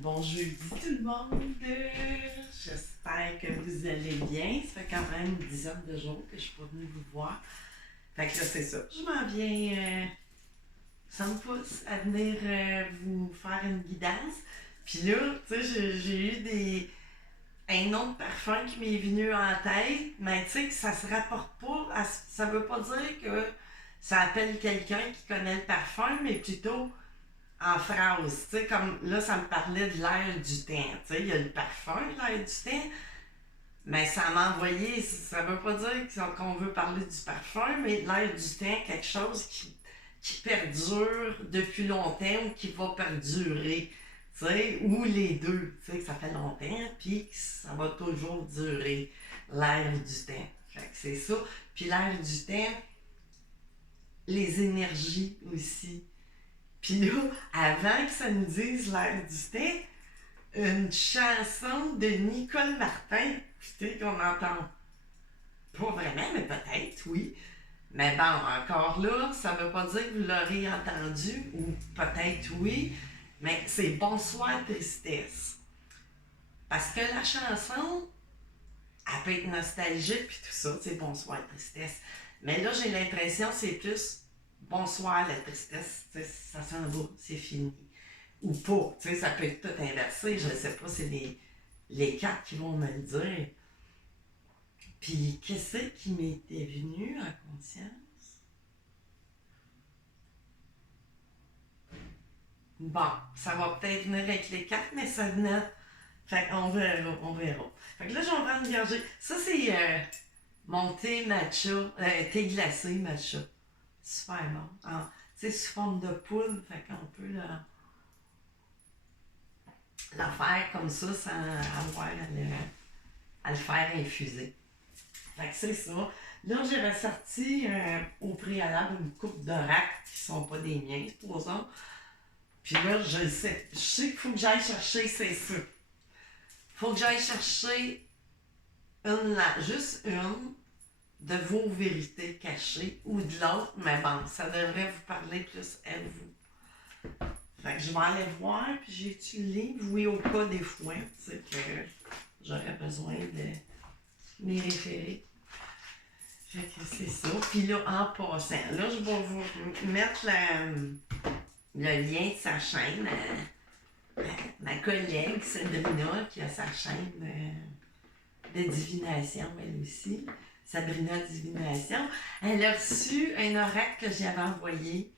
Bon jeudi tout le monde! J'espère que vous allez bien. Ça fait quand même une dizaine de jours que je suis pas venue vous voir. Fait que là, c'est ça. Je m'en viens sans me pouce à venir vous faire une guidance. Puis là, tu sais, j'ai eu un autre parfum qui m'est venu en tête, mais tu sais, que ça se rapporte pas. Ça veut pas dire que ça appelle quelqu'un qui connaît le parfum, mais plutôt en phrase, tu sais, comme là, ça me parlait de l'air du temps, tu sais, il y a le parfum, l'air du temps, mais ça m'a envoyé, ça veut pas dire qu'on veut parler du parfum, mais l'air du temps, quelque chose qui perdure depuis longtemps ou qui va perdurer, tu sais, ou les deux, tu sais, que ça fait longtemps, puis que ça va toujours durer, l'air du temps. Fait que c'est ça. Puis l'air du temps, les énergies aussi. Puis là, avant que ça nous dise l'air du temps, une chanson de Nicole Martin, écoutez, qu'on entend pas vraiment, mais peut-être, oui. Mais bon, encore là, ça veut pas dire que vous l'aurez entendu, ou peut-être oui, mais c'est Bonsoir Tristesse. Parce que la chanson, elle peut être nostalgique puis tout ça, c'est Bonsoir Tristesse. Mais là, j'ai l'impression que c'est plus Bonsoir la tristesse, ça s'en va, c'est fini. Ou pas, ça peut être tout inversé, je ne sais pas, c'est les cartes qui vont me le dire. Puis, qu'est-ce qui m'était venu en conscience? Bon, ça va peut-être venir avec les cartes, mais ça venait. Fait qu'on verra, on verra. Fait que là, je vais prendre une gorgée. Ça, c'est mon thé matcha, thé glacé matcha. Super bon. C'est sous forme de poudre, fait qu'on peut la faire comme ça sans avoir à le faire infuser. Fait que c'est ça. Là, j'ai ressorti au préalable une coupe d'oracle qui sont pas des miens, supposons. Puis là, je sais qu'il faut que j'aille chercher, c'est ça. Faut que j'aille chercher juste une de vos vérités cachées ou de l'autre, mais bon, ça devrait vous parler plus à vous. Fait que je vais aller voir, puis j'ai-tu le livre? Oui, au cas des fois, tu sais, que j'aurais besoin de m'y référer. Fait que c'est ça. Puis là, en passant, là, je vais vous mettre le lien de sa chaîne. Ma collègue Sabrina, qui a sa chaîne de divination, elle aussi. Sabrina Divination. Elle a reçu un oracle que j'avais envoyé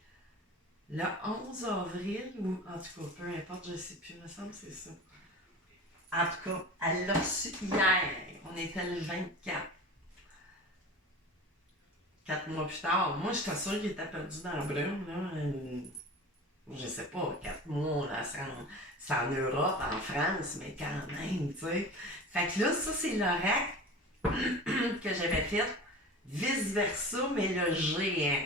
le 11 avril, ou en tout cas, peu importe, je ne sais plus, il me semble que c'est ça. En tout cas, elle l'a reçu hier. On était le 24. 4 mois plus tard. Moi, j'étais sûre qu'il était perdu dans la brume, là. Je sais pas, 4 mois, là, c'est en Europe, en France, mais quand même, tu sais. Fait que là, ça, c'est l'oracle que j'avais fait, vice-versa, mais le géant.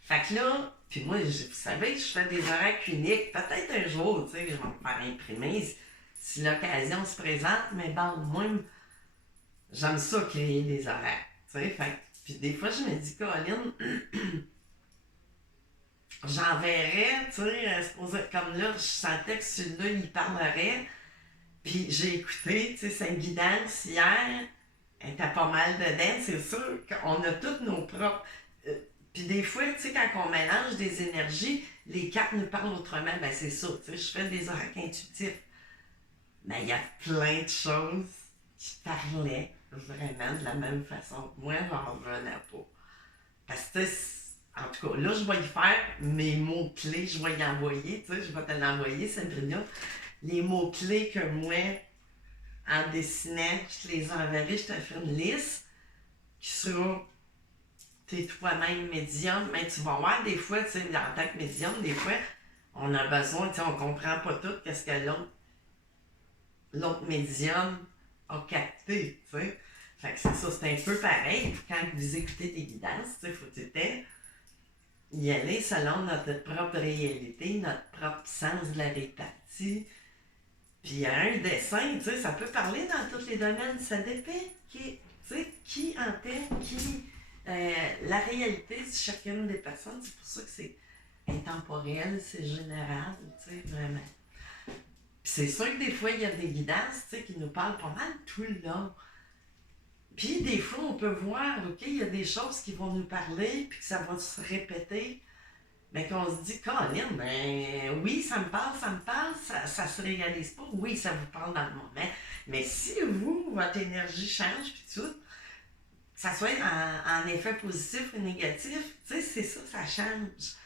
Fait que là, puis moi, vous savez, je fais des oracles uniques. Peut-être un jour, tu sais, je vais me faire imprimer si l'occasion se présente, mais bon, moi, j'aime ça créer des oracles, tu sais. Fait puis des fois, je me dis, Colin, j'enverrais, tu sais, comme là, je sentais que celui-là, il parlerait. Puis j'ai écouté, tu sais, sa guidance hier, elle était pas mal dedans, c'est sûr qu'on a toutes nos propres. Puis des fois, tu sais, quand on mélange des énergies, les cartes nous parlent autrement, ben c'est ça, tu sais, je fais des oracles intuitifs. Mais il y a plein de choses qui parlaient vraiment de la même façon. Moi, j'en revenais pas. Parce que, en tout cas, là, je vais y faire mes mots-clés, je vais y envoyer, tu sais, je vais te l'envoyer, Sabrina. Les mots-clés que moi, en dessinant, je te les enverrai, je te ferai une liste qui sera t'es toi-même médium, mais tu vas voir des fois, tu sais, en tant que médium, des fois, on a besoin, tu sais, on comprend pas tout qu'est-ce que l'autre médium a capté, tu sais. Fait que c'est ça, c'est un peu pareil. Quand vous écoutez tes guidances, tu sais, faut y aller selon notre propre réalité, notre propre sens de la répartie. Puis un dessin, tu sais, ça peut parler dans tous les domaines, ça dépend qui entend, la réalité de chacune des personnes, c'est pour ça que c'est intemporel, c'est général, tu sais, vraiment. Puis c'est sûr que des fois, il y a des guidances, tu sais, qui nous parlent pas mal tout le long. Puis des fois, on peut voir, OK, il y a des choses qui vont nous parler, puis que ça va se répéter. Mais qu'on se dit, Colin, ben oui, ça me parle, ça se réalise pas. Oui, ça vous parle dans le moment. Mais si vous, votre énergie change, puis tout, que ça soit en effet positif ou négatif, tu sais, c'est ça, ça change.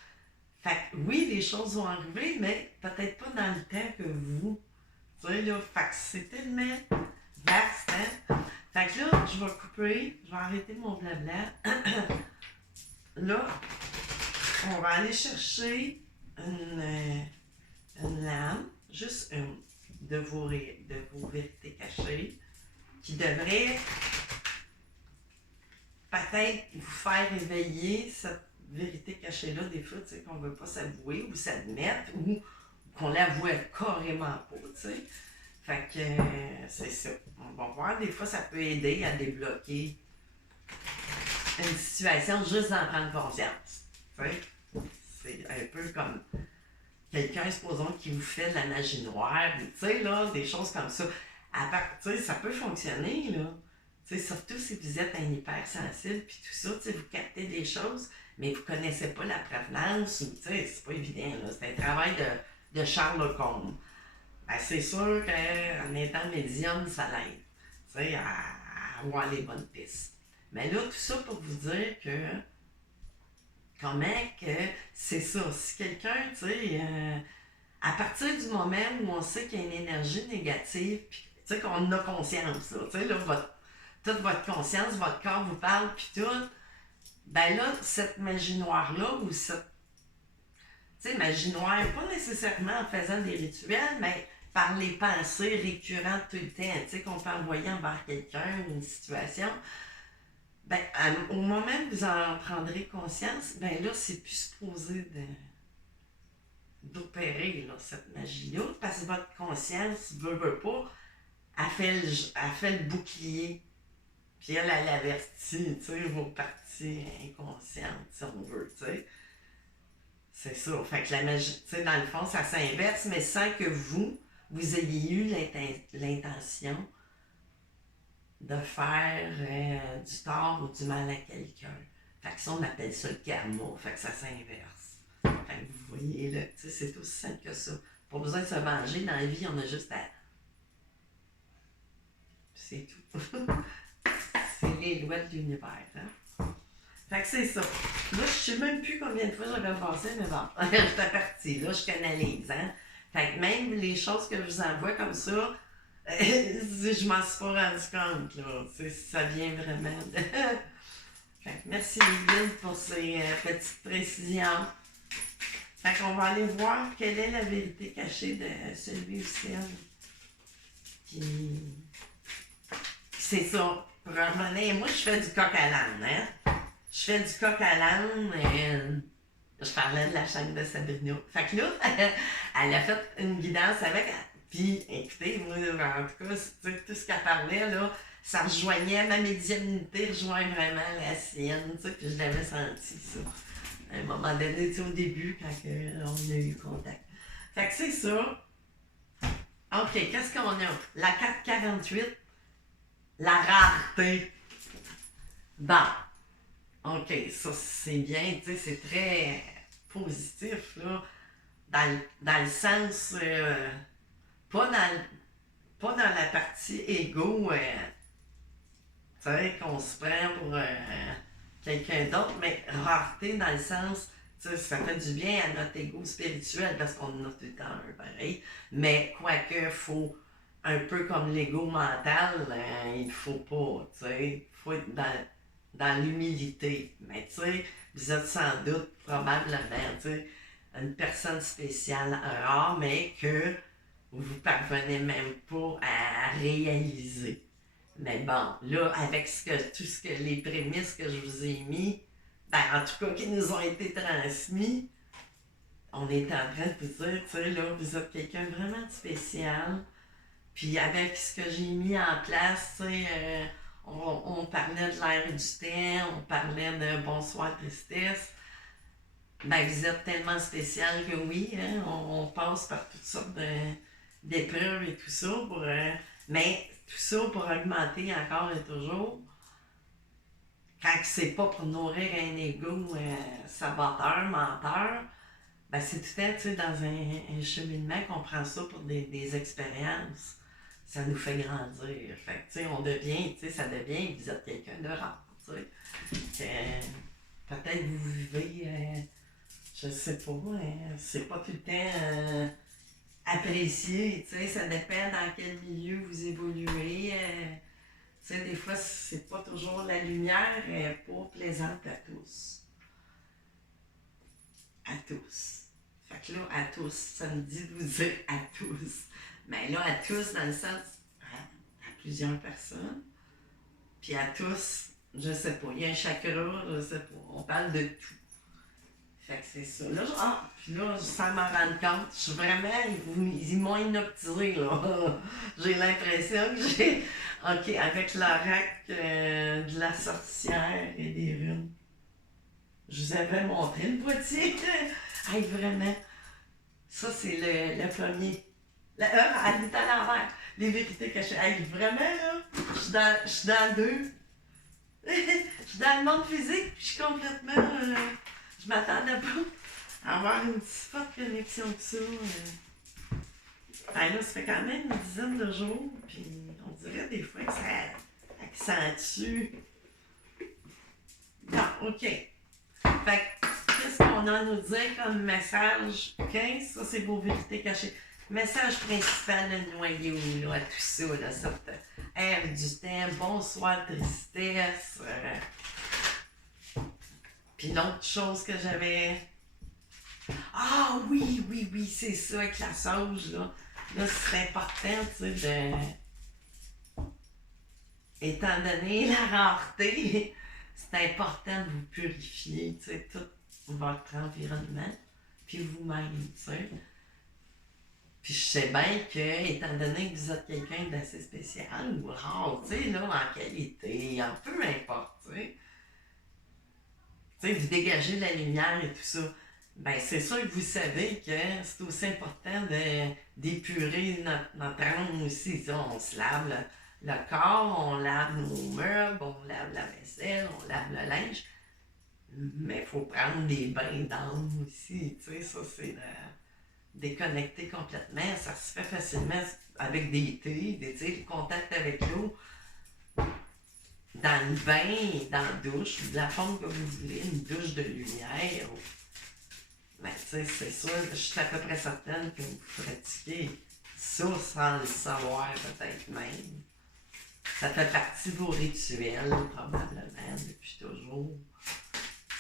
Fait que oui, les choses vont arriver, mais peut-être pas dans le temps que vous. Tu sais, là, fait que c'est tellement vaste, hein? Fait que là, je vais couper, je vais arrêter mon blabla. Là, on va aller chercher une lame, juste une, de vos vérités cachées, qui devrait peut-être vous faire éveiller cette vérité cachée-là, des fois, tu sais, qu'on ne veut pas s'avouer ou s'admettre, ou qu'on l'avoue carrément pas, tu sais. Fait que c'est ça. On va voir, des fois, ça peut aider à débloquer une situation juste d'en prendre conscience. Tu sais, c'est un peu comme quelqu'un, supposons, qui vous fait de la magie noire, tu sais, là, des choses comme ça. Tu sais, ça peut fonctionner, là. Tu sais, surtout si vous êtes un hypersensible, puis tout ça, tu sais, vous captez des choses, mais vous connaissez pas la prévenance, ou, tu sais, c'est pas évident, là. C'est un travail de Sherlock Holmes. Ben, c'est sûr qu'en étant médium, ça l'aide, tu sais, à avoir les bonnes pistes. Mais là, tout ça pour vous dire que comment que c'est ça. Si quelqu'un, tu sais, à partir du moment où on sait qu'il y a une énergie négative, puis tu sais, qu'on a conscience, là, tu sais, là, toute votre conscience, votre corps vous parle, puis tout, ben là, cette magie noire-là, ou cette, tu sais, magie noire, pas nécessairement en faisant des rituels, mais par les pensées récurrentes tout le temps, tu sais, qu'on peut envoyer envers quelqu'un, une situation, ben, au moment où vous en prendrez conscience, ben là, c'est plus supposé d'opérer là, cette magie-là, parce que votre conscience, veut pas, elle fait le bouclier. Puis elle avertit, tu sais, vos parties inconscientes, si on veut, tu sais. C'est ça. Fait que la magie, tu sais, dans le fond, ça s'inverse, mais sans que vous ayez eu l'intention de faire du tort ou du mal à quelqu'un. Fait que ça, on appelle ça le karma. Fait que ça s'inverse. Fait que vous voyez, là, tu sais, c'est aussi simple que ça. Pas besoin de se venger. Dans la vie, on a juste à... C'est tout. C'est les lois de l'univers, hein? Fait que c'est ça. Là, je sais même plus combien de fois j'avais passé, mais bon, j'étais partie. Là, je canalise, hein? Fait que même les choses que je vous envoie comme ça, je m'en suis pas rendu compte, là. Ça vient vraiment de... Fait que merci Lynn pour ces petites précisions. Fait qu'on va aller voir quelle est la vérité cachée de celui ou celle qui... C'est ça. Pour revenir, moi, je fais du coq à l'âne, hein? Je fais du coq à l'âne, je parlais de la chaîne de Sabrina. Fait que là, elle a fait une guidance avec... Puis, écoutez, moi, en tout cas, tout ce qu'elle parlait, là, ça rejoignait, ma médiumnité rejoint vraiment la sienne, tu sais, puis je l'avais senti, ça. À un moment donné, tu sais, au début, quand on a eu contact. Fait que c'est ça. OK, qu'est-ce qu'on a? La 448, la rareté. Bon. OK, ça, c'est bien, tu sais, c'est très positif, là, dans le sens... pas dans la partie égo, tu sais, qu'on se prend pour quelqu'un d'autre, mais rareté dans le sens, tu sais, ça fait du bien à notre égo spirituel parce qu'on en a tout le temps un pareil, mais quoique, faut, un peu comme l'égo mental, il faut pas, tu sais, il faut être dans l'humilité. Mais tu sais, vous êtes sans doute, probablement, tu sais, une personne spéciale, rare, mais que vous parvenez même pas à réaliser. Mais bon, là, avec les prémices que je vous ai mis, ben, en tout cas, qui nous ont été transmis, on est en train de vous dire, tu sais, là, vous êtes quelqu'un vraiment de spécial. Puis avec ce que j'ai mis en place, tu sais, on parlait de l'air du temps, on parlait de bonsoir tristesse. Ben, vous êtes tellement spécial que oui, hein, on passe par toutes sortes d'épreuves et tout ça, mais tout ça pour augmenter encore et toujours. Quand c'est pas pour nourrir un ego saboteur, menteur, ben c'est tout le temps, tu sais, dans un cheminement qu'on prend ça pour des expériences. Ça nous fait grandir. Fait que, tu sais, on devient, tu sais, ça devient, vous êtes quelqu'un de rare, tu sais. Peut-être vous vivez, je sais pas, c'est pas tout le temps apprécié, tu sais, ça dépend dans quel milieu vous évoluez. Tu sais, des fois, c'est pas toujours la lumière pas plaisante à tous. À tous. Fait que là, à tous, ça me dit de vous dire à tous. Mais là, à tous, dans le sens, à plusieurs personnes. Puis à tous, je sais pas, il y a un chakra, je sais pas, on parle de tout. Fait que c'est ça. Là, puis là, sans m'en rendre compte, je suis vraiment, ils m'ont inoptisé, là. J'ai l'impression que j'ai, ok, avec l'oracle de la sorcière et des runes. Je vous avais montré le boîtier. Hey, vraiment, ça, c'est le premier. Elle est à l'envers. Les vérités cachées. Hey, vraiment, là, je suis dans le deux. Je suis dans le monde physique, puis je suis complètement. Je m'attendais pas à avoir une si forte connexion que ça. Ben là, ça fait quand même une dizaine de jours, puis on dirait des fois que ça accentue. Bon, OK. Fait que, qu'est-ce qu'on a à nous dire comme message 15? Ça, c'est vos vérités cachées. Message principal, le noyau, là, à tout ça, là, cette ère du temps, bonsoir, tristesse. Puis l'autre chose que j'avais. Ah oui, c'est ça, avec la sauge, là. Là, c'est important, tu sais, de. Étant donné la rareté, c'est important de vous purifier, tu sais, tout votre environnement, puis vous-même, tu sais. Puis je sais bien que, étant donné que vous êtes quelqu'un d'assez spécial ou rare, tu sais, là, en qualité, en peu importe, tu sais. Tu sais, vous dégagez de la lumière et tout ça. Ben, c'est sûr que vous savez que c'est aussi important d'épurer notre âme aussi. Ça, on se lave le corps, on lave nos meubles, on lave la vaisselle, on lave le linge. Mais il faut prendre des bains d'âme aussi. Tu sais, ça, c'est déconnecter complètement. Ça se fait facilement avec des thés, le contact avec l'eau. Dans le bain, dans la douche, de la forme que vous voulez, une douche de lumière. Ben, tu sais, c'est sûr, je suis à peu près certaine que vous pratiquez ça sans le savoir, peut-être même. Ça fait partie de vos rituels, probablement, depuis toujours.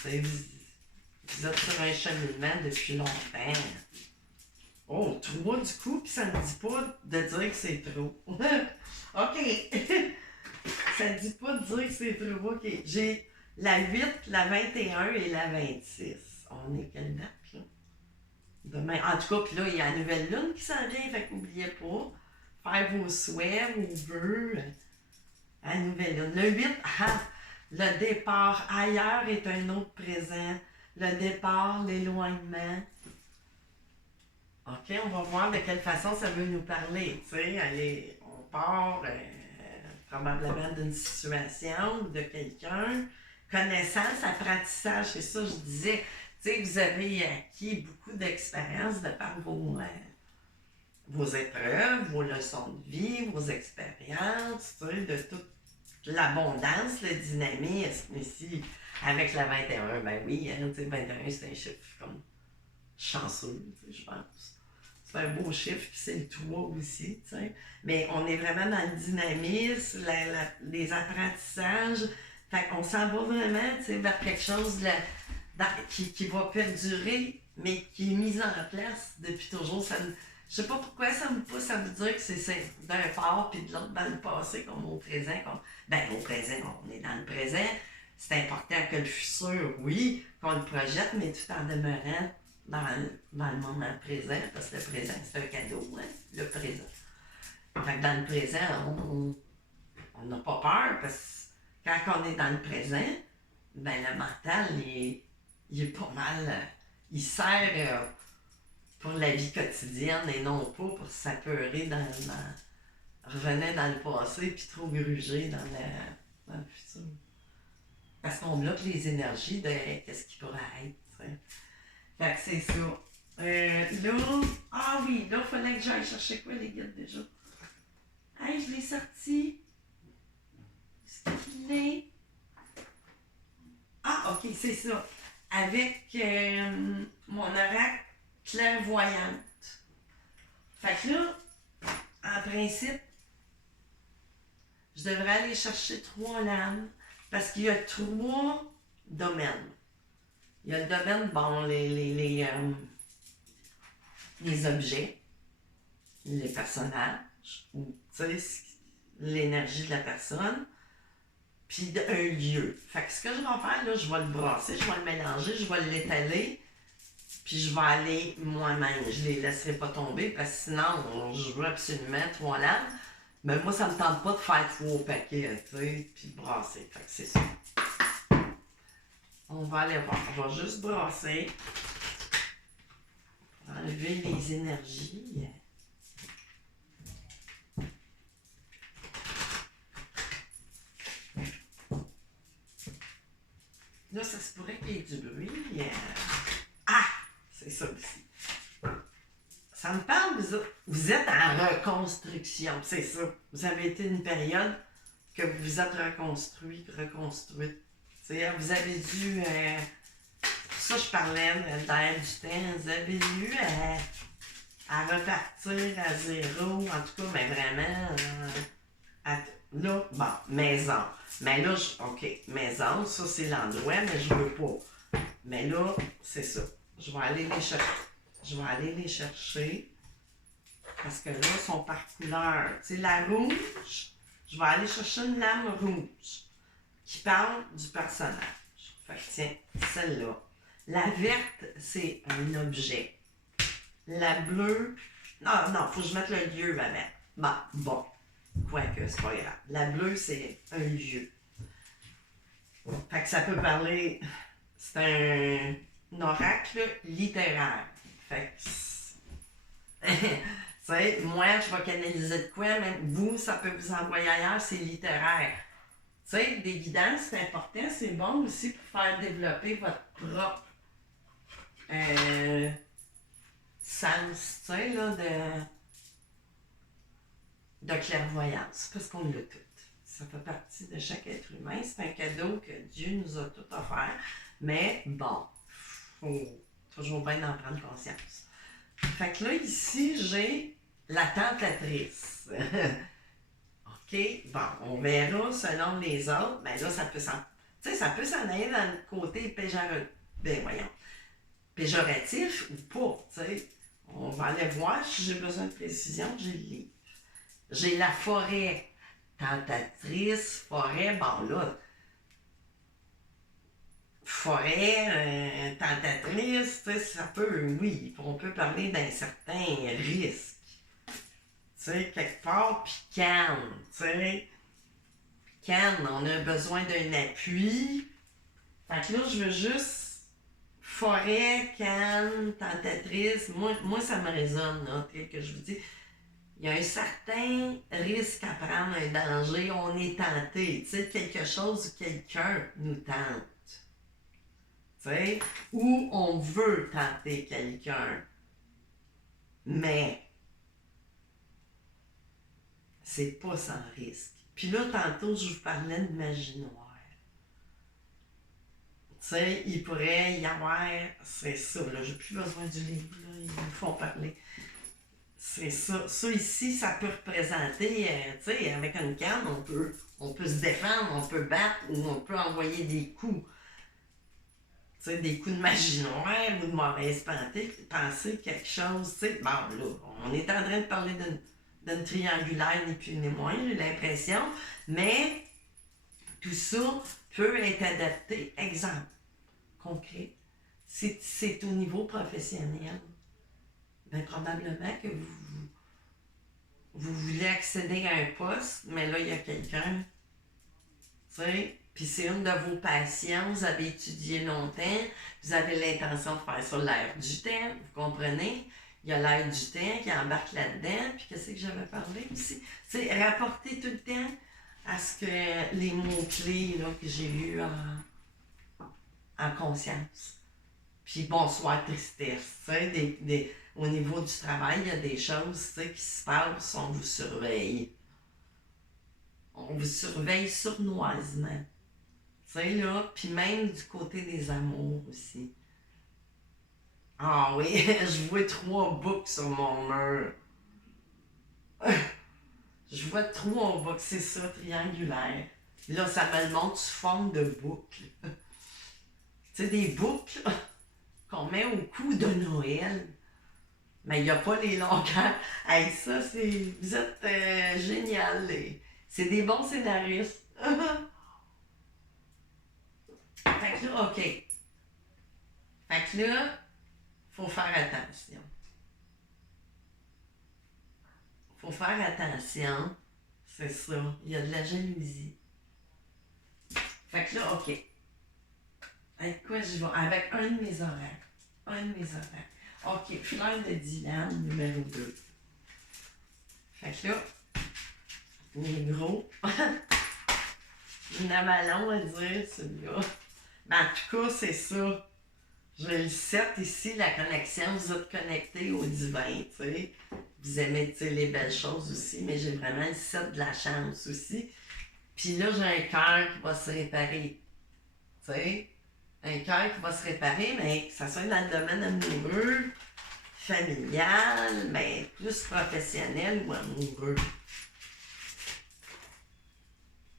Tu sais, vous êtes sur un cheminement depuis longtemps. Oh, 3 du coup, puis ça ne dit pas de dire que c'est trop. OK! Ça ne dit pas de dire que c'est trop. OK. J'ai la 8, la 21 et la 26. On est quelle date, là? Demain. En tout cas, puis là, il y a la nouvelle lune qui s'en vient, fait qu'oubliez pas. Faire vos souhaits, vos vœux. La nouvelle lune. Le 8, le départ ailleurs est un autre présent. Le départ, l'éloignement. OK, on va voir de quelle façon ça veut nous parler. Tu sais, on part probablement d'une situation, de quelqu'un. Connaissance, apprentissage, c'est ça que je disais. Tu sais, vous avez acquis beaucoup d'expérience de par vos épreuves, vos leçons de vie, vos expériences, tu sais, de toute l'abondance, le dynamisme ici. Avec la 21, ben oui, hein, tu sais, 21, c'est un chiffre comme chanceux, tu sais, je pense. C'est un beau chiffre, puis c'est le 3 aussi, tu sais. Mais on est vraiment dans le dynamisme, les apprentissages. Fait qu'on s'en va vraiment, tu sais, vers quelque chose qui va perdurer, mais qui est mis en place depuis toujours. Je sais pas pourquoi ça me pousse à vous dire que c'est d'un part puis de l'autre dans le passé comme au présent. Au présent, on est dans le présent. C'est important que le futur, oui, qu'on le projette, mais tout en demeurant dans le moment présent, parce que le présent, c'est un cadeau, hein, le présent. Fait que dans le présent, on n'a pas peur, parce que quand on est dans le présent, ben le mental, il est pas mal, il sert pour la vie quotidienne et non pas pour s'apeurer revenir dans le passé puis trop gruger dans le futur. Parce qu'on bloque les énergies de qu'est-ce qui pourrait être, t'sais. Fait que c'est ça. Ah oui, là, il fallait que j'aille chercher quoi, les guides, déjà? Hey, je l'ai sorti. Est-ce qu'il est? Ah, ok, c'est ça. Avec mon oracle clairvoyante. Fait que là, en principe, je devrais aller chercher 3 lames parce qu'il y a 3 domaines. Il y a le domaine, bon, les objets, les personnages, ou, tu sais, l'énergie de la personne, puis un lieu. Fait que ce que je vais faire, là, je vais le brasser, je vais le mélanger, je vais l'étaler, puis je vais aller moi-même. Je les laisserai pas tomber, parce que sinon, je veux absolument 3 lames. Mais moi, ça me tente pas de faire 3 paquets, tu sais, puis de brasser. Fait que c'est ça. On va aller voir. On va juste brasser. Enlever les énergies. Là, ça se pourrait qu'il y ait du bruit. Ah! C'est ça aussi. Ça me parle, vous êtes en reconstruction, c'est ça. Vous avez été une période que vous vous êtes reconstruite. Vous avez dû... pour ça, je parlais d'air du temps. Vous avez dû à repartir à zéro, en tout cas, mais vraiment... là, bon, maison. Mais là, OK, maison, ça, c'est l'endroit, mais je veux pas. Mais là, c'est ça. Je vais aller les chercher. Parce que là, ils sont par couleur. Tu sais, la rouge, je vais aller chercher une lame rouge qui parle du personnage. Fait que tiens, celle-là. La verte, c'est un objet. La bleue, non, faut que je mette le lieu, ma mère. Bon. Quoique, c'est pas grave. La bleue, c'est un lieu. Fait que ça peut parler... C'est un oracle littéraire. Fait que... tu sais, moi, je vais canaliser de quoi, mais vous, ça peut vous envoyer ailleurs, c'est littéraire. Tu sais, des guidances, c'est important, c'est bon aussi pour faire développer votre propre sens, tu sais, là, de clairvoyance, parce qu'on l'a tout. Ça fait partie de chaque être humain. C'est un cadeau que Dieu nous a tout offert. Mais bon, faut toujours bien en prendre conscience. Fait que là, ici, j'ai la tentatrice. OK? Bon, on verra selon les autres. Mais là, ça peut s'en aller dans le côté péjoratif ou pas, tu sais. On va aller voir. Si j'ai besoin de précision, j'ai le livre. J'ai la forêt. Tentatrice, forêt, bon là, forêt, tentatrice, ça peut, oui, on peut parler d'un certain risque. Tu sais, quelque part, puis canne, tu sais. Canne, on a besoin d'un appui. Fait que là, je veux juste forêt, canne, tentatrice. Moi ça me résonne, là, tel que je vous dis. Il y a un certain risque à prendre, un danger, on est tenté, tu sais, quelque chose ou quelqu'un nous tente, tu sais, ou on veut tenter quelqu'un, mais c'est pas sans risque. Puis là, tantôt, je vous parlais de magie noire. Tu sais, il pourrait y avoir, c'est ça, là, j'ai plus besoin du livre, là, ils me font parler. C'est ça. Ça ici, ça peut représenter, tu sais, avec une canne, on peut se défendre, on peut battre ou on peut envoyer des coups. Tu sais, des coups de magie noire ou de mauvaise pensée, quelque chose, tu sais. Bon, là, on est en train de parler d'une triangulaire, ni plus ni moins, j'ai l'impression. Mais tout ça peut être adapté. Exemple concret, c'est au niveau professionnel. Bien, probablement que vous voulez accéder à un poste, mais là, il y a quelqu'un, tu sais, puis c'est une de vos passions, vous avez étudié longtemps, vous avez l'intention de faire ça l'air du temps, vous comprenez? il y a l'air du temps qui embarque là-dedans. Puis qu'est-ce que j'avais parlé aussi? C'est rapporter tout le temps à ce que les mots-clés là, que j'ai lus en conscience. Puis bonsoir, tristesse. Tu sais, au niveau du travail, il y a des choses tu sais, qui se passent, on vous surveille. On vous surveille sournoisement. Tu sais, là, puis même du côté des amours aussi. Ah oui, je vois 3 boucles sur mon mur. Je vois 3 boucles, c'est ça, triangulaire. Là, ça me le montre sous forme de boucles. Tu sais, des boucles qu'on met au cou de Noël. Mais il n'y a pas les longueurs. Hey, ça, c'est. Vous êtes génial. C'est des bons scénaristes. Fait que là, OK. Fait que là, faut faire attention. Faut faire attention. C'est ça. Il y a de la jalousie. Fait que là, OK. Avec quoi je vais? Avec un de mes horaires. Un de mes horaires. OK. Fleur de Dylan, numéro 2. Fait que là, il est gros. Il en a long à dire, celui-là. Mais en tout cas, c'est ça. Je le set ici, la connexion. Vous êtes connectés au divin, tu sais. Vous aimez, tu sais, les belles choses aussi, mais j'ai vraiment le set de la chance aussi. Puis là, j'ai un cœur qui va se réparer. Tu sais, un cœur qui va se réparer, mais que ça soit dans le domaine amoureux, familial, mais plus professionnel ou amoureux.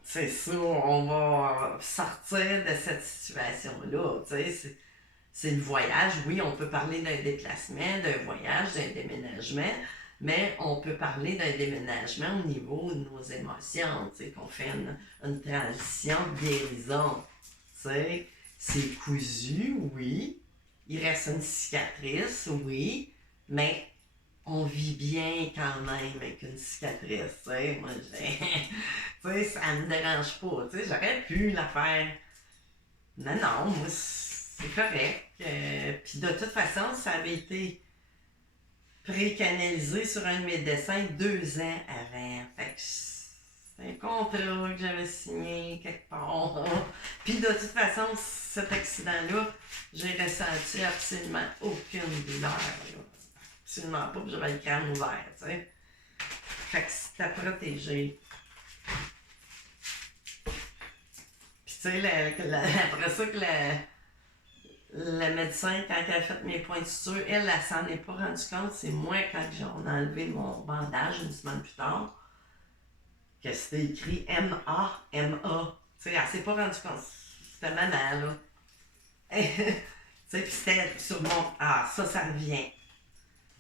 C'est ça, on va sortir de cette situation-là. Tu sais, c'est le voyage. Oui, on peut parler d'un déplacement, d'un voyage, d'un déménagement, mais on peut parler d'un déménagement au niveau de nos émotions, tu sais, qu'on fait une transition de guérison. Tu sais, c'est cousu, oui. Il reste une cicatrice, oui, mais on vit bien quand même avec une cicatrice, tu sais. Moi, tu sais, ça me dérange pas, tu sais, j'aurais pu la faire. Non, moi, c'est correct. Puis de toute façon, ça avait été pré-canalisé sur un de mes dessins 2 ans avant. Fait que c'est un contrat que j'avais signé quelque part. Puis de toute façon, cet accident-là, j'ai ressenti absolument aucune douleur. Là. Absolument pas, puis j'avais le crâne ouvert, tu sais. Fait que c'était protégé. Puis tu sais, après ça que le médecin, quand elle a fait mes points de suture, elle s'en est pas rendue compte. C'est moi, quand on a enlevé mon bandage une semaine plus tard, que c'était écrit M-A-M-A. Tu sais, elle s'est pas rendue compte. C'était maman, là. Tu sais, puis c'était sur mon... Ah, ça revient.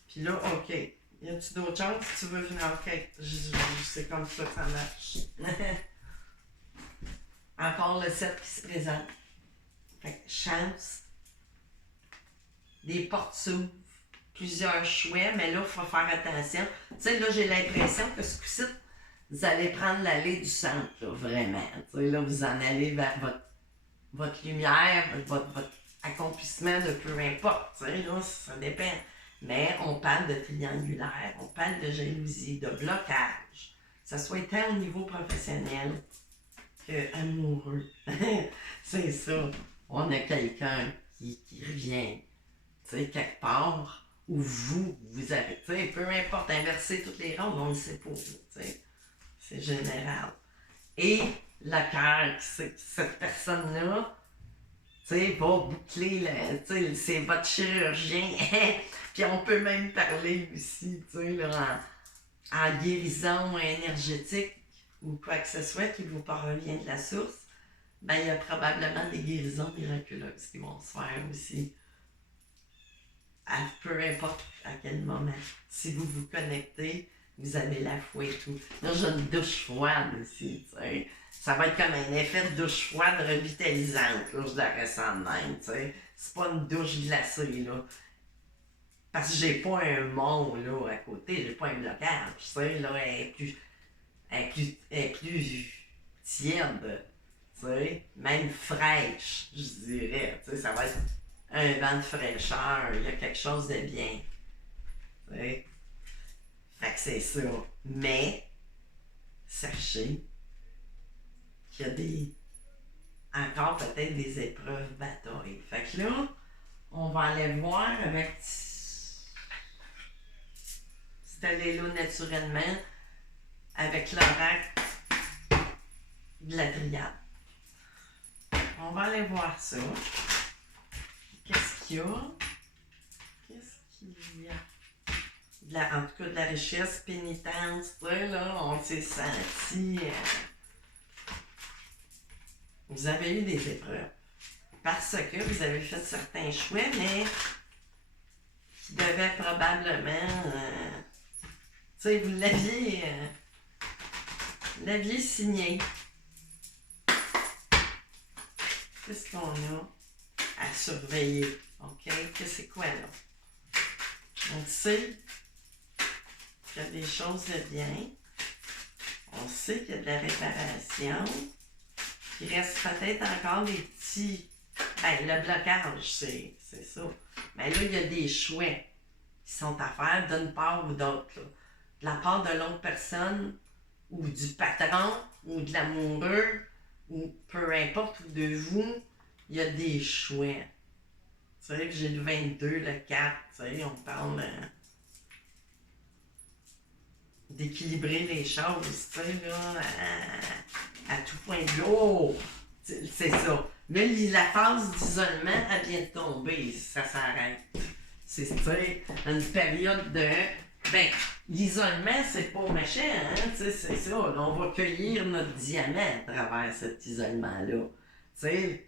Puis là, OK. Y a-tu d'autres choses? Si tu veux venir, OK. C'est comme ça que ça marche. Encore le 7 qui se présente. Fait que chance. Des portes s'ouvrent, plusieurs choix, mais là, il faut faire attention. Tu sais, là, j'ai l'impression que ce coup-ci, vous allez prendre l'allée du centre, là, vraiment. Tu sais, là, vous en allez vers votre lumière, votre accomplissement de peu importe. Tu sais, là, ça dépend. Mais on parle de triangulaire, on parle de jalousie, de blocage. Que ce soit tant au niveau professionnel que amoureux. C'est ça. On a quelqu'un qui revient. Tu sais, quelque part où vous avez, tu sais, peu importe, inverser toutes les rondes, on ne sait pas, tu sais, c'est général. Et le cœur, cette personne-là, tu sais, va boucler, tu sais, c'est votre chirurgien, puis on peut même parler aussi, tu sais, là, en guérison énergétique ou quoi que ce soit qui vous parvient de la source, ben il y a probablement des guérisons miraculeuses qui vont se faire aussi. À peu importe à quel moment. Si vous vous connectez, vous avez la foi et tout. Là, j'ai une douche froide aussi, tu sais. Ça va être comme un effet de douche froide revitalisante, là, je la ressens de même, tu sais. C'est pas une douche glacée, là. Parce que j'ai pas un mont, là, à côté, j'ai pas un blocage, tu sais, là, elle est plus tiède, tu sais, même fraîche, je dirais, tu sais, ça va être un vent de fraîcheur, il y a quelque chose de bien. T'sais. Fait que c'est ça. Mais, sachez qu'il y a encore peut-être des épreuves batailles. Fait que là, on va aller voir avec c'est allé là naturellement avec l'oracle de la Dryade. On va aller voir ça. Qu'est-ce qu'il y a? Qu'est-ce qu'il y a? En tout cas, de la richesse, pénitence, là, on s'est senti. Vous avez eu des épreuves. Parce que vous avez fait certains choix, mais qui devaient probablement. Tu sais, vous l'aviez signé. Qu'est-ce qu'on a à surveiller? OK? Que c'est quoi, là? On sait qu'il y a des choses de bien. On sait qu'il y a de la réparation. Il reste peut-être encore des petits... Ben, le blocage, c'est ça. Mais là, il y a des choix qui sont à faire d'une part ou d'autre. Là. De la part de l'autre personne, ou du patron, ou de l'amoureux, ou peu importe, ou de vous, il y a des choix. Tu sais que j'ai le 22, le 4, tu sais, on parle d'équilibrer les choses, tu sais, là, à tout point de vue. Oh! C'est ça. Mais la phase d'isolement, elle vient de tomber, ça s'arrête. C'est, tu sais, une période de... Ben, l'isolement, c'est pas méchant, hein, tu sais, c'est ça. Là, on va cueillir notre diamant à travers cet isolement-là. Tu sais,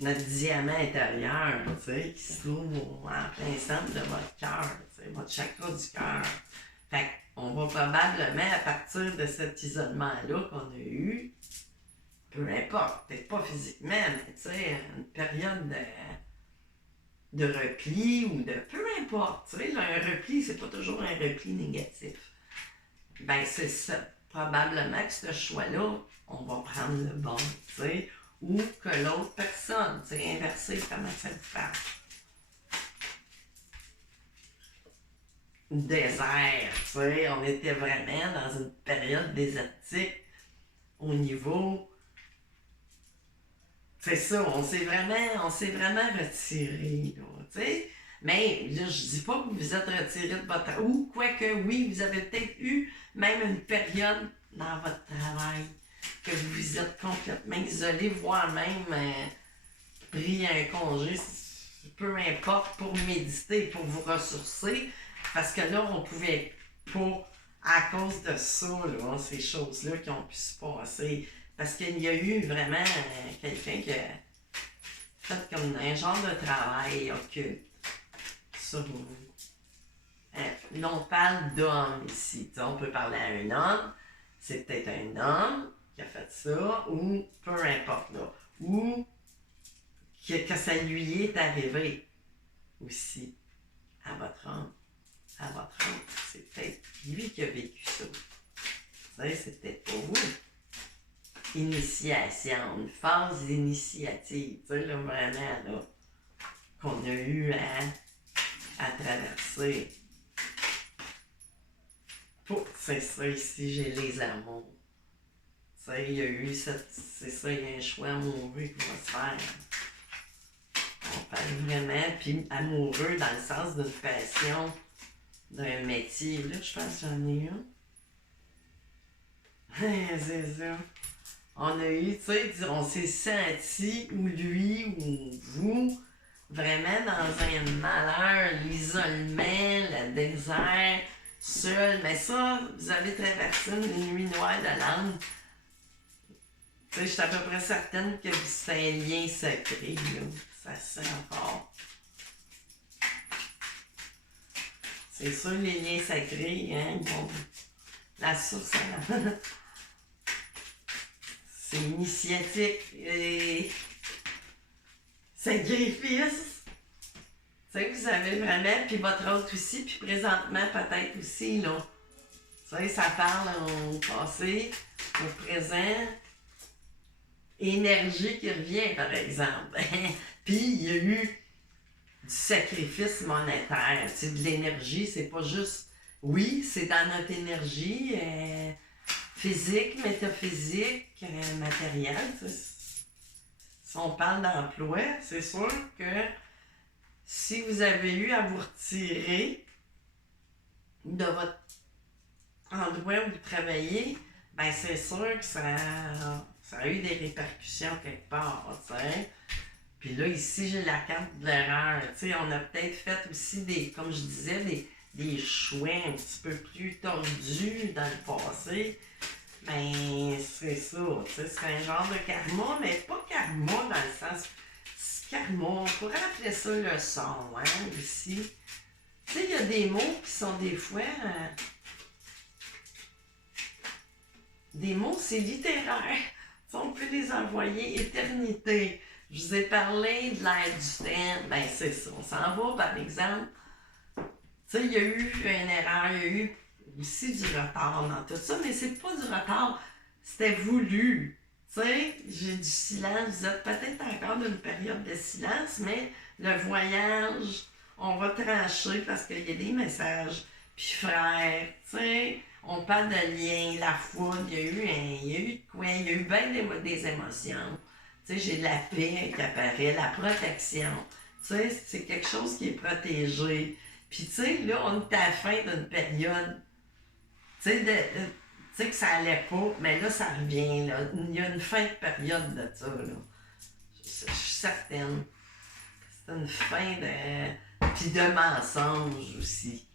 notre diamant intérieur, tu sais, qui se trouve en plein centre de votre cœur, tu sais, votre chakra du cœur. Fait qu'on va probablement, à partir de cet isolement-là qu'on a eu, peu importe, peut-être pas physiquement, mais tu sais, une période de repli ou de peu importe, tu sais, là, un repli, c'est pas toujours un repli négatif. Ben, c'est ça. Probablement que ce choix-là, on va prendre le bon, tu sais, ou que l'autre personne, tu sais, inverser comment ça le fait. Désert, tu sais, on était vraiment dans une période désertique au niveau. C'est ça, on s'est vraiment retiré, là, tu sais. Mais là, je dis pas que vous vous êtes retiré de votre... Ou quoique, oui, vous avez peut-être eu même une période dans votre travail que vous vous êtes complètement isolé, voire même pris un congé, peu importe, pour méditer, pour vous ressourcer. Parce que là, on pouvait pas, à cause de ça, là, ces choses-là qui ont pu se passer. Parce qu'il y a eu vraiment quelqu'un qui a fait comme un genre de travail occulte sur vous. Là, on parle d'homme ici. T'sais, on peut parler à un homme. C'est peut-être un homme qui a fait ça, ou peu importe, là. Ou que ça lui est arrivé aussi à votre homme. À votre homme. C'est peut-être lui qui a vécu ça. C'est peut-être pas vous. Initiation, une phase d'initiative, tu sais, là, vraiment, là, qu'on a eu à traverser. C'est ça, ici, j'ai les amours. Tu sais, il y a eu c'est ça, il y a un choix amoureux qui va se faire. On parle vraiment, puis amoureux dans le sens d'une passion, d'un métier. Là, je pense que j'en ai un. C'est ça. On a eu, tu sais, on s'est senti, ou lui, ou vous, vraiment dans un malheur, l'isolement, le désert, seul. Mais ça, vous avez traversé une nuit noire de l'âme. Tu sais, je suis à peu près certaine que c'est un lien sacré, là. Ça sent fort. C'est sûr, les liens sacrés, hein, bon, la source, c'est initiatique et sacrifice. Tu sais, vous avez vraiment, puis votre autre aussi, puis présentement peut-être aussi, là. Tu sais, ça parle au passé, au présent. Énergie qui revient, par exemple. Puis il y a eu sacrifice monétaire, c'est de l'énergie, c'est pas juste... Oui, c'est dans notre énergie physique, métaphysique, matérielle. Si on parle d'emploi, c'est sûr que si vous avez eu à vous retirer de votre endroit où vous travaillez, ben c'est sûr que ça a eu des répercussions quelque part, tu sais. Puis là, ici, j'ai la carte de l'erreur. Tu sais, on a peut-être fait aussi des, comme je disais, des choix un petit peu plus tordus dans le passé. Ben, c'est ça. Tu sais, c'est un genre de karma, mais pas karma dans le sens... Karma, on pourrait appeler ça leçon, hein, aussi. Tu sais, il y a des mots qui sont des fois... des mots, c'est littéraire. On peut les envoyer éternité. Je vous ai parlé de l'ère du temps. Ben, c'est ça. On s'en va, par exemple. Tu sais, il y a eu une erreur, il y a eu aussi du retard dans tout ça, mais c'est pas du retard. C'était voulu. Tu sais, j'ai du silence. Vous êtes peut-être encore dans une période de silence, mais le voyage, on va trancher parce qu'il y a des messages. Puis frère, tu sais, on parle de lien, la foudre, il y a eu de quoi, il y a eu bien des émotions. Tu sais, j'ai de la paix qui apparaît, la protection. Tu sais, c'est quelque chose qui est protégé. Puis tu sais, là, on est à la fin d'une période. Tu sais, que ça allait pas, mais là, ça revient, là. Il y a une fin de période de ça, là. Je suis certaine. C'est une fin de... Puis de mensonges aussi.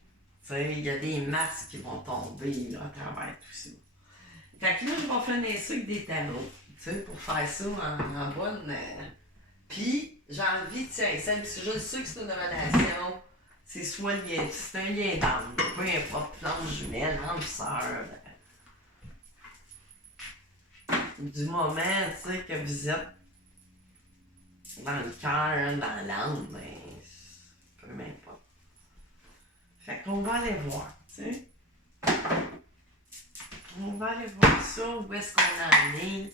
Tu sais, il y a des masques qui vont tomber, là, à travers tout ça. Fait que là, je vais finir ça avec des tarots, tu sais, pour faire ça en bonne... Puis, j'ai envie, tiens, ça, parce que je sais que c'est une relation, c'est soit lié, c'est un lien d'âme, peu importe, flamme jumelle, âme sœur. Du moment, tu sais, que vous êtes dans le cœur, dans l'âme, ben, peu importe. Fait qu'on va aller voir, tu sais. On va aller voir ça, où est-ce qu'on en est.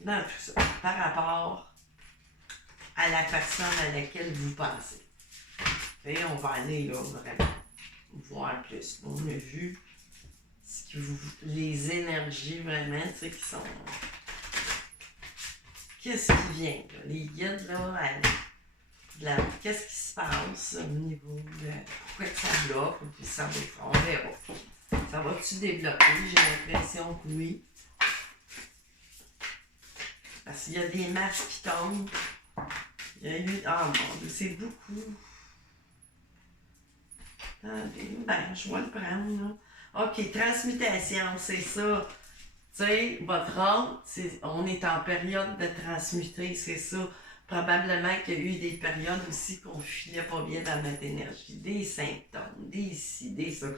Dans tout ça, par rapport à la personne à laquelle vous pensez. Et on va aller là, vraiment, voir plus. On a vu ce que les énergies vraiment, tu sais, qui sont... Qu'est-ce qui vient, là? Les guides, là, qu'est-ce qui se passe au niveau de... Pourquoi que ça bloque, puis ça va... On verra. Ça va-tu débloquer? J'ai l'impression que oui. Parce qu'il y a des masques qui tombent. Il y a eu... Ah mon Dieu, c'est beaucoup. Attendez, ben, je vais le prendre, là. OK, transmutation, c'est ça. Tu sais, votre âme, on est en période de transmuter, c'est ça. Probablement qu'il y a eu des périodes aussi qu'on filait pas bien dans notre énergie. Des symptômes, des ci, des ça.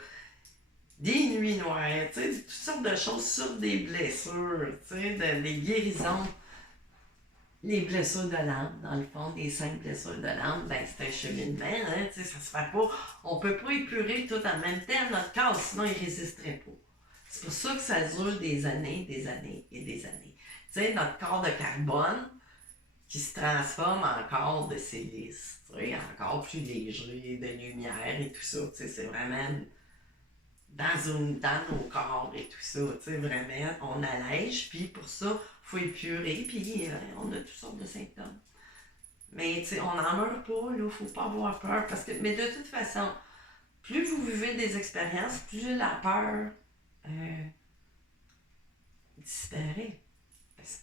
Des nuits noires, tu sais, toutes sortes de choses sur des blessures, tu sais, des guérisons. Les blessures de l'âme, dans le fond, des 5 blessures de l'âme, ben c'est un cheminement, hein, tu sais, ça se fait pas. On peut pas épurer tout en même temps notre corps, sinon il résisterait pas. C'est pour ça que ça dure des années et des années. Tu sais, notre corps de carbone qui se transforme en corps de silice, tu sais, encore plus léger, de lumière et tout ça, tu sais, c'est vraiment dans nos corps et tout ça, tu sais, vraiment, on allège, puis pour ça, il faut épurer, puis on a toutes sortes de symptômes. Mais tu sais, on n'en meurt pas, là, faut pas avoir peur, parce que, mais de toute façon, plus vous vivez des expériences, plus la peur disparaît. Parce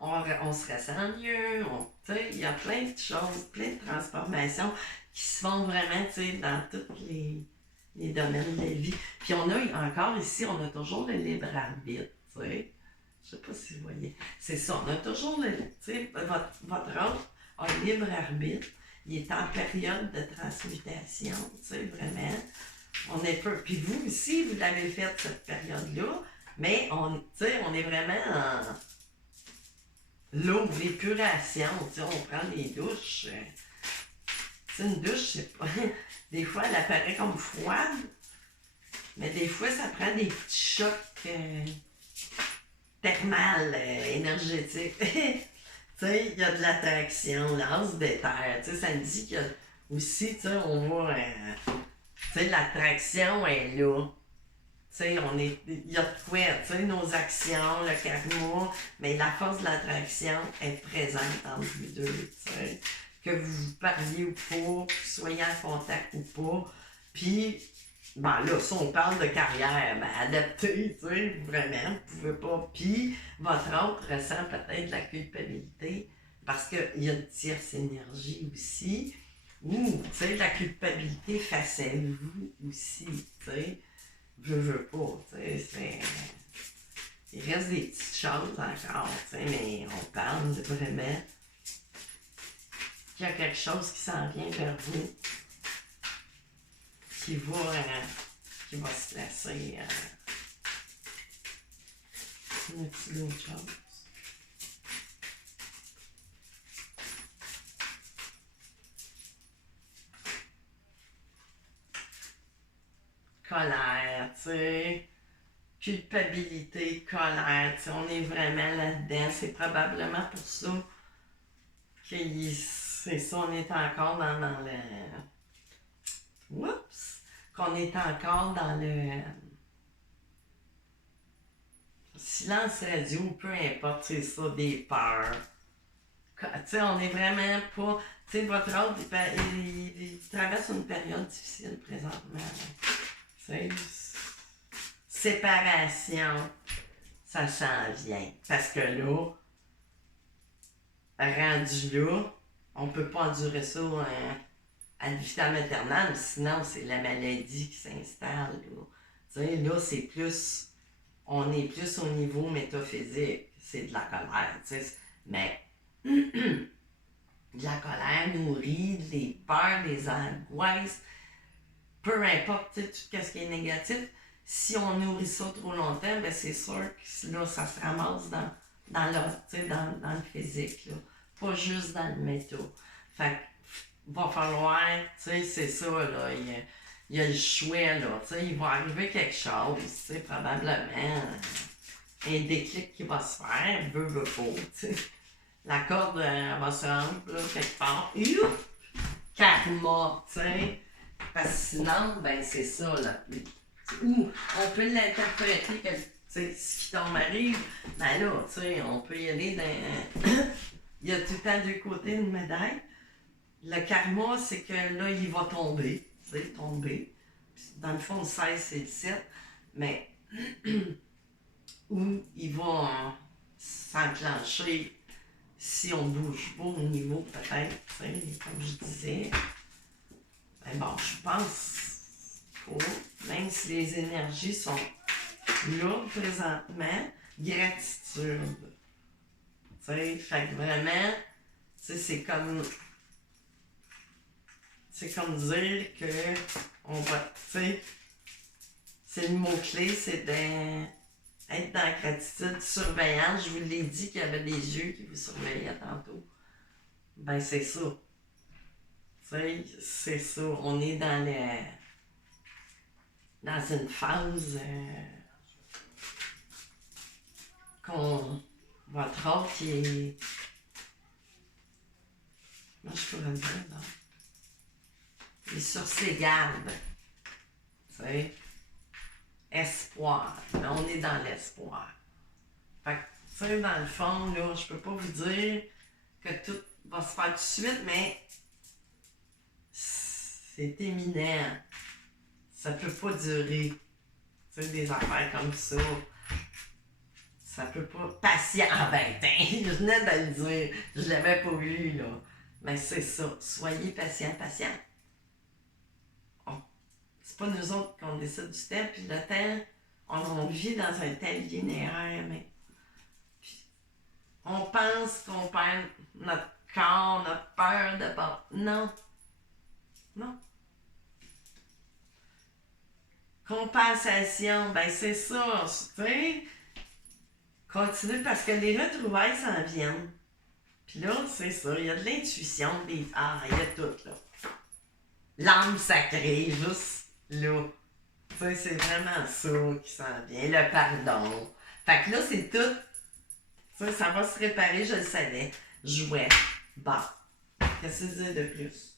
on se ressent mieux, tu sais, il y a plein de choses, plein de transformations qui se font vraiment, tu sais, dans tous les domaines de la vie. Puis on a encore ici, on a toujours le libre arbitre, tu sais. Je sais pas si vous voyez. C'est ça, on a toujours le, tu sais, votre autre a le libre arbitre. Il est en période de transmutation, tu sais, vraiment. On est peu. Puis vous aussi, vous l'avez fait cette période-là, mais tu sais, on est vraiment en l'eau, l'épuration, tu sais, on prend des douches. Tu sais, une douche, c'est pas. Des fois, elle apparaît comme froide, mais des fois, ça prend des petits chocs thermales, énergétiques. Tu Tu sais, il y a de l'attraction, l'anse d'éther. Tu sais, ça me dit qu'il y a aussi, tu sais, on voit, tu sais, l'attraction est là. Tu sais, il y a de quoi, tu sais, nos actions, le karma, mais la force de l'attraction est présente entre vous deux, tu sais. Que vous parliez ou pas, que vous soyez en contact ou pas. Puis, ben là, si on parle de carrière, ben adaptez, tu sais, vraiment, vous pouvez pas. Puis, votre autre ressent peut-être de la culpabilité parce qu'il y a une tierce énergie aussi. Ou, tu sais, la culpabilité face à vous aussi, tu sais. Je veux pas, tu sais, c'est... Il reste des petites choses encore, tu sais, mais on parle de vraiment qu'il y a quelque chose qui s'en vient vers vous, qui va se placer. Y a-t-il d'autre chose? Colère, tu sais, culpabilité, colère, tu sais, on est vraiment là-dedans. C'est probablement pour ça que c'est ça, on est encore dans le... Oups! Qu'on est encore dans le silence radio, peu importe, c'est ça, des peurs. Tu sais, on est vraiment pas... Tu sais, votre autre, il traverse une période difficile présentement. Tu sais, séparation, ça s'en vient. Parce que là, rendu là, on peut pas endurer ça à vitam aeternam, sinon c'est la maladie qui s'installe. Là. Tu sais, là, c'est plus... On est plus au niveau métaphysique. C'est de la colère, tu sais. Mais de la colère nourrit des peurs, des angoisses, peu importe tout ce qui est négatif, si on nourrit ça trop longtemps, ben c'est sûr que là, ça se ramasse dans le physique, là. Pas juste dans le métaux. Fait que va falloir, tu sais, c'est ça, là, il y a le choix, là, tu sais, il va arriver quelque chose, tu sais, probablement un déclic qui va se faire, veut pas, tu sais. La corde, elle va se rendre, là, quelque part, karma, tu sais. Parce que sinon, ben c'est ça, là. Ou on peut l'interpréter que, tu sais, ce qui tombe arrive, ben là, tu sais, on peut y aller dans... Il y a tout le temps deux côtés d'une médaille. Le karma, c'est que là, il va tomber, tu sais, tomber. Puis, dans le fond, le 16, c'est le 7, mais où il va s'enclencher si on bouge pas au niveau, peut-être, tu sais, comme je disais. Ben bon, je pense pas, même si les énergies sont là présentement, gratitude. Tu sais, fait que vraiment, tu sais, c'est comme dire que on va, tu sais, c'est le mot-clé, c'est d'être dans la gratitude, surveillance. Je vous l'ai dit qu'il y avait des yeux qui vous surveillaient tantôt. Ben, c'est ça. Tu sais, c'est ça. On est dans une phase votre autre qui est... Moi, je pourrais le dire, non? Il est sur ses gardes. Tu sais, espoir. Mais on est dans l'espoir. Fait que, tu sais, dans le fond, là, je peux pas vous dire que tout va se faire tout de suite, mais c'est éminent. Ça peut pas durer. Tu sais, des affaires comme ça. Ça peut pas... Patient, ben, je venais de le dire. Je l'avais pas lu, là. Mais c'est ça. Soyez patient. C'est pas nous autres qu'on décide du temps, puis le temps, on vit dans un temps linéaire, mais... Puis, on pense qu'on perd notre corps, notre peur de pas... Non. Compensation, ben c'est ça, tu sais. Continue parce que les retrouvailles s'en viennent. Puis là, c'est ça, il y a de l'intuition, il y a tout, là. L'âme sacrée, juste là. Tu sais, c'est vraiment ça qui s'en vient, le pardon. Fait que là, c'est tout. Tu sais, ça va se réparer, je le savais. jouets. Bon. Qu'est-ce que c'est de plus?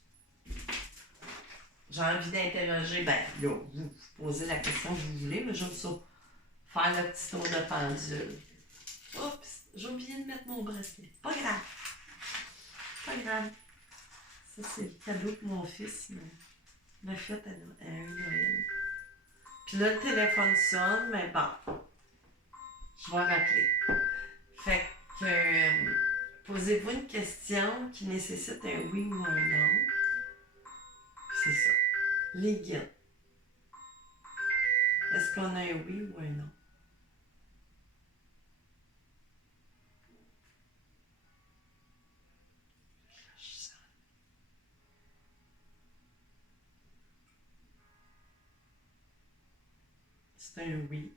J'ai envie d'interroger, ben là, vous posez la question que vous voulez, mais j'aime ça. Faire le petit tour de pendule. Oups, j'ai oublié de mettre mon bracelet. Pas grave. Pas grave. Ça, c'est le cadeau que mon fils m'a fait à un Noël. Puis là, le téléphone sonne, mais bon, je vais rappeler. Fait que, posez-vous une question qui nécessite un oui ou un non. C'est ça. Les guides. Est-ce qu'on a un oui ou un non? C'est un oui.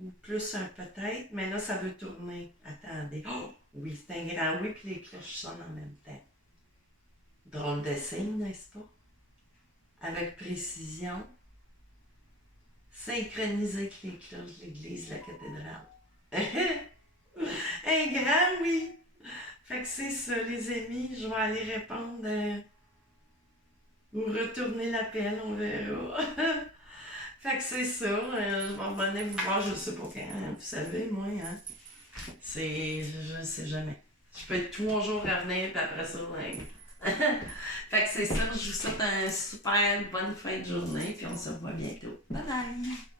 Ou plus un peut-être, mais là, ça veut tourner. Attendez. Oh! Oui, c'est un grand oui, puis les cloches sonnent en même temps. Drôle de signe, n'est-ce pas? Avec précision. Synchroniser avec les cloches de l'église, la cathédrale. Un grand oui! Fait que c'est ça, les amis. Je vais aller répondre ou retourner l'appel, on verra. Fait que c'est ça. Je vais revenir vous voir, je sais pas quand. Vous savez, moi, hein. Je ne sais jamais. Je peux être 3 jours à venir, puis après ça, ouais. Fait que c'est ça. Je vous souhaite une super bonne fin de journée, puis on se revoit bientôt. Bye bye!